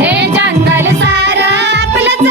हे जंगल सार आपलंच